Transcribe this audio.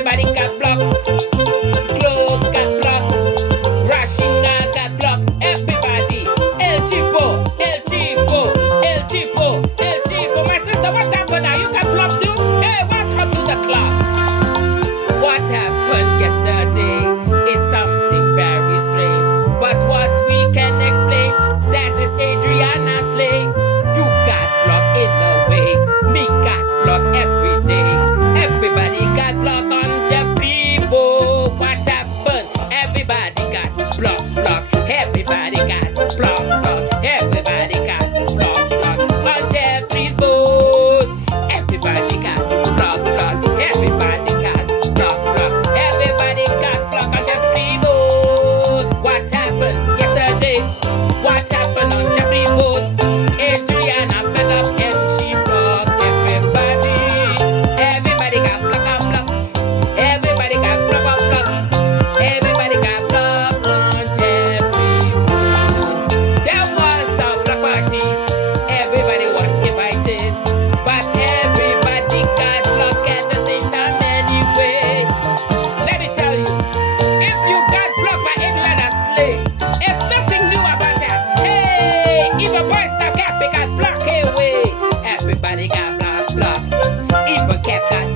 Everybody got blocked. Globe got blocked. Rashinga got blocked. Everybody. El Chipo, El Chipo, El Chipo, El Chipo. My sister, what happened now? You got blocked too? Hey, welcome to the club. What happened yesterday is something very strange. But what we can explain, that is Adriana Slay. You got blocked in a way. Me got blocked every day. Everybody got blocked on Jeffrey Bo. What happened? Everybody got blocked. Everybody got blocked. Everybody got blocked on Jeffrey's boat. Everybody got blocked. Everybody got blocked. Everybody got blocked on Jeffrey's boat. What happened yesterday? What happened on Jeffrey's boat? Adriana fell up and she blocked everybody. Everybody got blocked. Everybody got blocked. Everybody got blocked on Jeffrey's boat. There was a block party. Everybody was invited, but everybody got blocked at the same time anyway. Let me tell you, if you got blocked by Adriana Slay, it's nothing new about that. Hey, even boys that got blocked away. Everybody got blocked. Even Cap got